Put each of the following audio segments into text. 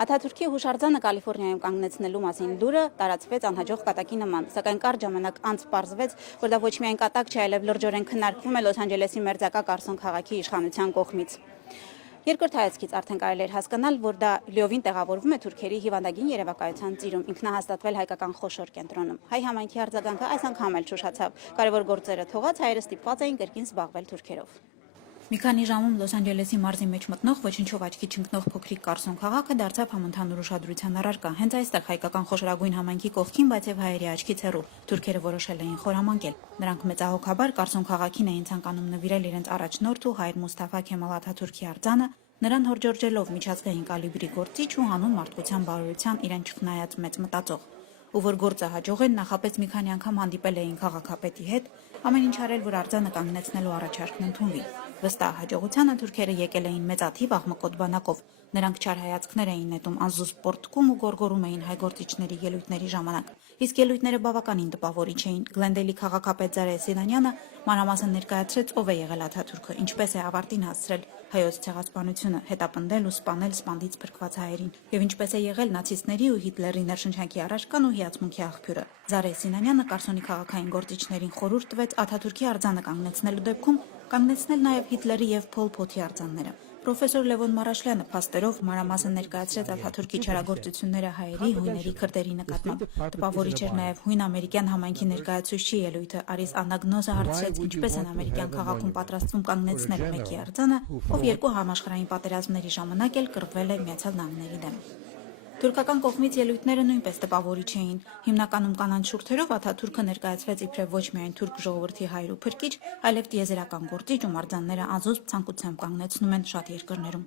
Աթաթուրքի հուշարձանը Կալիֆորնիայում կանգնեցնելու մասին լուրը տարածվեց անհաջող կատակի նման, սակայն կարճ ժամանակ անց պարզվեց, որ դա ոչ միայն կատակ չէ, այլև լրջորեն քննարկվում է Լոս Անջելեսի մերձակա Կարսոն քաղաքի իշխանության կողմից։ Երկրորդ հայացքից արդեն կարելի էր հասկանալ, որ դա լիովին տեղավորվում է թուրքերի հիվանդագին երևակայության ծիրում, ինքնահաստատվել հայկական խոշոր կենտրոնում։ Հայ համայնքի արձագանքը այս անգամ էլ չուշացավ, կարևոր գործերը թողած հայերը ստիպված էին կրկին զբաղվել թուրքերով։ Մի քանի ժամում Լոս Անջելեսի մարզի մեջ մտնող ոչնչով աչքի չընկնող փոքրիկ Կարսոն քաղաքը դարձավ համընդհանուր ուշադրության առարկա։ Հենց այստեղ հայկական խոշորագույն համայնքի կողքին, բայց եւ հայերի աչքից հեռու, թուրքերը որոշել էին խորամանկել։ Նրանք մեծահոգաբար Կարսոն քաղաքին էին ցանկանում նվիրել իրենց առաջնորդ ու հայր Մուստաֆա Քեմալ Աթաթուրքի արձանը, նրան հորդորջելով միջազգային կալիբրի գործիչ ու հանուն մարդկության բարօրության իրեն չխնայած մեծ մտածող։ Ու որ գործը հաջողեն, նախապես մի քանի անգամ հանդիպել էին քաղաքապետի հետ, ամեն ինչ արել, որ արձանը կանգնեցնելու առաջարկն ընդունվի։ Վստահ հաջողությանը թուրքերը եկել էին մեծաթիվ աղմկոտ բանակով։ Նրանք չար հայացքներ էին նետում անզուսպ պորտկում ու գոռգոռում էին հայ գործիչների ելույթների ժամանակ։ Իսկ ելույթները բավականին տպավորիչ էին։ Գլենդեյլի քաղաքապետ Զարե Սինանյանը մանրամասն ներկայացրեց ով է եղել Աթաթուրքը, ինչպես է ավարտին հասցրել հայոց ցեղասպանությունը, հետապնդել ու սպանել սպանդից փրկված հայերին, եւ ինչպես է եղել նացիստների ու Հիտլերի ներշնչանքի առարկան ու հիացմունքի աղբյուրը։ Զարե Սինանյանը Կարսոնի քաղաքային գործիչներին խորհուրդ տվեց Աթաթուրքի արձանը կանգնեցնելու դեպքում կանգնեցնել նաև Հիտլերի եւ Փոլ Փոթի արձանները։ Պրոֆեսոր Լևոն Մարաշլյանը փաստերով մանրամասն ներկայացրեց Աթաթուրքի չարագործությունները հայերի, հույների, քրդերի նկատմամբ։ Տպավորիչ էր նաև հույն-ամերիկյան համայնքի ներկայացուցիչի ելույթը։ Արիս Անագնոզը հարցրեց, ինչպես են ամերիկյան քաղաքում պատրաստվում կանգնեցնել մեկի արձանը, ով երկու համաշխարհային պատերազմների ժամանակ էլ կռվել է Միացյալ Նահանգների դեմ։ Թուրքական կողմից ելույթները նույնպես տպավորիչ էին։ Հիմնականում կանանց շուրթերով Աթաթուրքը ներկայացվեց իբրև ոչ միայն թուրք ժողովրդի հայր ու փրկիչ, այլև տիեզերական գործիչ ու արձանները անզուսպ ցանկությամբ կանգնեցնում են շատ երկրներում։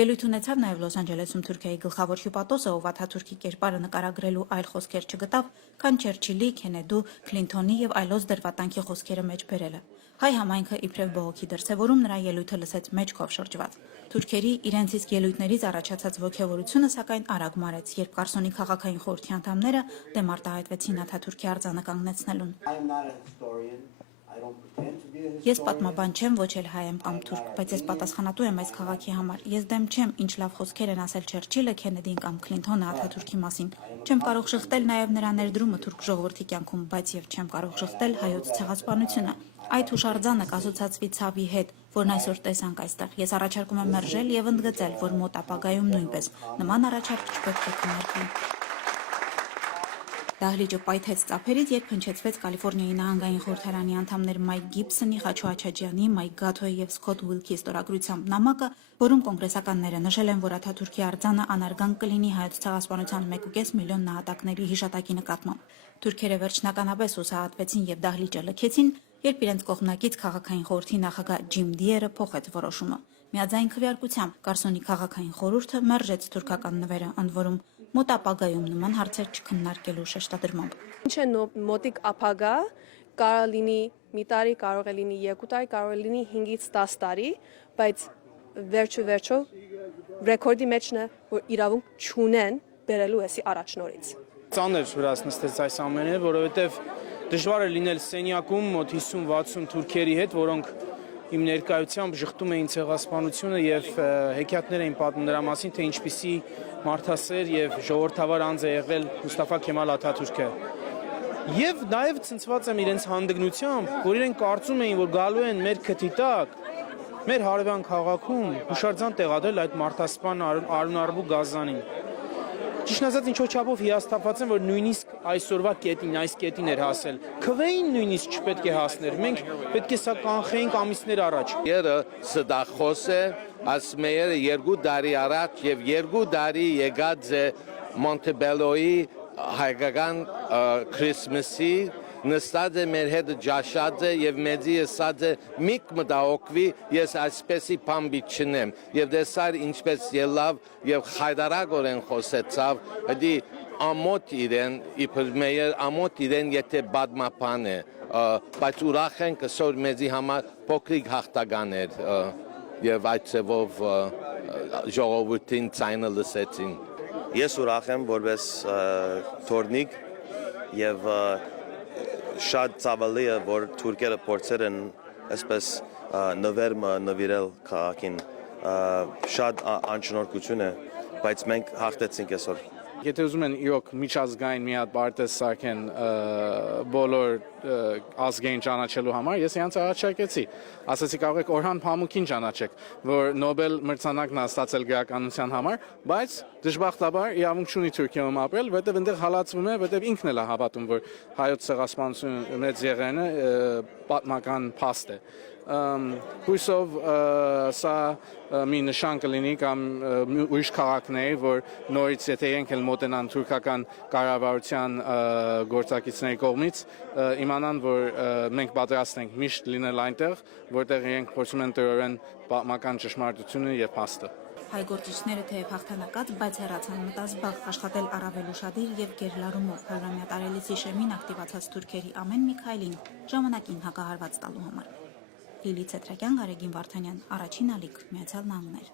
Ելույթ ունեցավ նաև Լոս Անջելեսում Թուրքիայի գլխավոր հյուպատոսը, ով Աթաթուրքի կերպարը նկարագրելու այլ խոսքեր չգտավ, քան Չերչիլի, Քենեդու, Քլինթոնի եւ այլոց դրվատանքի խոսքերը մեջ բերելը։ Հայ համայնքը իբրև բողոքի դրսևորում նրա ելույթը լսեց մեջքով շրջված։ Թուրքերի իրենց իսկ ելույթներից առաջացած ոգևորությունը սակայն արագ մարեց, երբ Կարսոնի քաղաքային խորհրդի անդամները դեմ արտահայտվեցին Աթաթուրքի արձանը կանգնեցնելուն։ Ես պատմաբան չեմ, ոչ էլ հայ եմ կամ թուրք, բայց ես պատասխանատու եմ այս քաղաքի համար։ Ես դեմ չեմ, ինչ լավ խոսքեր են ասել Չերչիլը, Քենեդին կամ Քլինթոնը Աթաթուրքի մասին։ Չեմ կարող շղթել նաև նրա ներդրումը թուրք ժողովրդի կյանքում, բայց եւ չեմ կարող շղթել հայոց ցեղասպանությունը։ Այդ հուշարձանը կասոցացվի ցավի հետ, որն այսօր տեսանք այստեղ։ Ես առաջարկում եմ մերժել եւ ընդգծել, որ մոտ ապագայում նույնպես նման առաջարկ չպետք է քննարկվի։ Դահլիճը պայթեց ծափերից, երբ հնչեցվեց Կալիֆորնիայի նահանգային խորհրդարանի անդամներ Մայք Գիբսոնի, Խաչո Աչաջյանի, Մայք Գաթոյի եւ Սքոթ Ուիլքի ստորագրությամբ նամակը, որում կոնգրեսականները նշել են, որ Աթաթուրքի արձանը անարգան կլինի հայոց ցեղասպանության 1.5 միլիոն նահատակների հիշատակի նկատմամբ։ Թուրքերը վերջնականապես հուսահատվեցին եւ դահլիճը լքեցին, երբ իրենց կողմնակից քաղաքային խորհրդի նախագահ Ջիմ Դիերը փոխեց որոշումը։ Միաձայն քվեարկությամբ Կարսոնի քաղաքային խորհուրդը մերժեց թուրքական նվերը, ընդ որում մոտ ապագայում նման հարցեր չքննարկելու շեշտադրմամբ։ Ինչ է մոտիկ ապագա, կարող է լինի մի տարի, կարող է լինի 2 տարի, կարող է լինի 5-ից 10 տարի, բայց վերջո ռեկորդի մեջն է, որ իրավունք չունեն բերելու էսի առաջնորից։ Ծանր վրաց նստեց այս ամենը, որովհետև դժվար է լինել սենյակում մոտ 50-60 թուրքերի հետ, որոնք իմ ներկայությամբ շղթում էին ցեղասպանությունը եւ հեքիաթներ էին պատմում նրա մասին, թե ինչպիսի մարդասեր եւ ժողովրդավար անձ է եղել Մուստաֆա Քեմալ Աթաթուրքը։ Եվ նաեւ ցնցված եմ իրենց հանդգնությամբ, որ իրենք կարծում էին, որ գալու են մեր քթի տակ, մեր հարևան քաղաքում հուշարձան տեղադրել այդ մարդասպան Արուն Գազանին։ Ճիշտ ասած ինչ-որ չափով հիասթափված եմ, որ նույնիսկ այսօրվա կետին, այս կետին էր հասել։ Քվեին նույնիսկ չպետք է հասներ։ Մենք պետք է սա կանխեինք ամիսներ առաջ։ Երը սդախոս է, ասում է 2 տարի առաջ եւ 2 տարի եկած է Մոնտեբելոյի հայկական Քրիսմասի նստած է մեր հետ ջաշած է եւ մեծի ասած է միք մտահոգվի ես այսպեսի բան չնեմ եւ դեսար ինչպես ելավ եւ խայդարագորեն խոսեցավ դի ամոթ իրեն իբր մեր ամոթ իրեն եթե բադմապան է բայց ուրախ ենք այսօր մեծի համար փոքրիկ հաղթական էր եւ այդ ծավով ժողովրդին ցայնը լսեցին ես ուրախ եմ որպես թորնիկ եւ շատ ցավալի է որ թուրքերը փորձել են այսպես նվիրել քաղաքին շատ անշնորհքություն է բայց մենք հաղթեցինք այսօր։ Եթե ուզում են իրոք միջազգային մի հատ բարտեզ սարքեն բոլոր ազգային ճանաչելու համար, ես իրանց առաջարկեցի։ Ասացի կարող եք Օրհան Փամուկին ճանաչեք, որ Նոբել մրցանակն է ստացել գրականության համար, բայց դժբախտաբար իրավունք չունի Թուրքիայում ապրել, որտեղ այնտեղ հալածվում է, որտեղ ինքն էլ է հավատում, որ հայոց ցեղասպանությունը մեծ եղերն է պատմական փաստ է։ Հույսով սա մի նշան կլինի կամ ուրիշ քաղաքների, որ նորից եթե իրենք էլ մոտենան թուրքական կառավարության գործակիցների կողմից, իմանան, որ մենք պատրաստ ենք միշտ լինել այնտեղ, որտեղ իրենք փորձում են տրորեն պատմական ճշմարտությունը եւ փաստը։ Հայ գործիչները թեև հաղթանակած, բայց հեռացան մտազբաղ աշխատել առավել ուշադիր եւ գերլարումով 100-ամյա տարելիցի շեմին ակտիվացած թուրքերի ամեն մի քայլին ժամանակին հակահարված տալու համար։ Լիլիթ Ցետրակյան, Գարեգին Վարդանյան, Առաջին ալիք, Միացյալ Նահանգներ։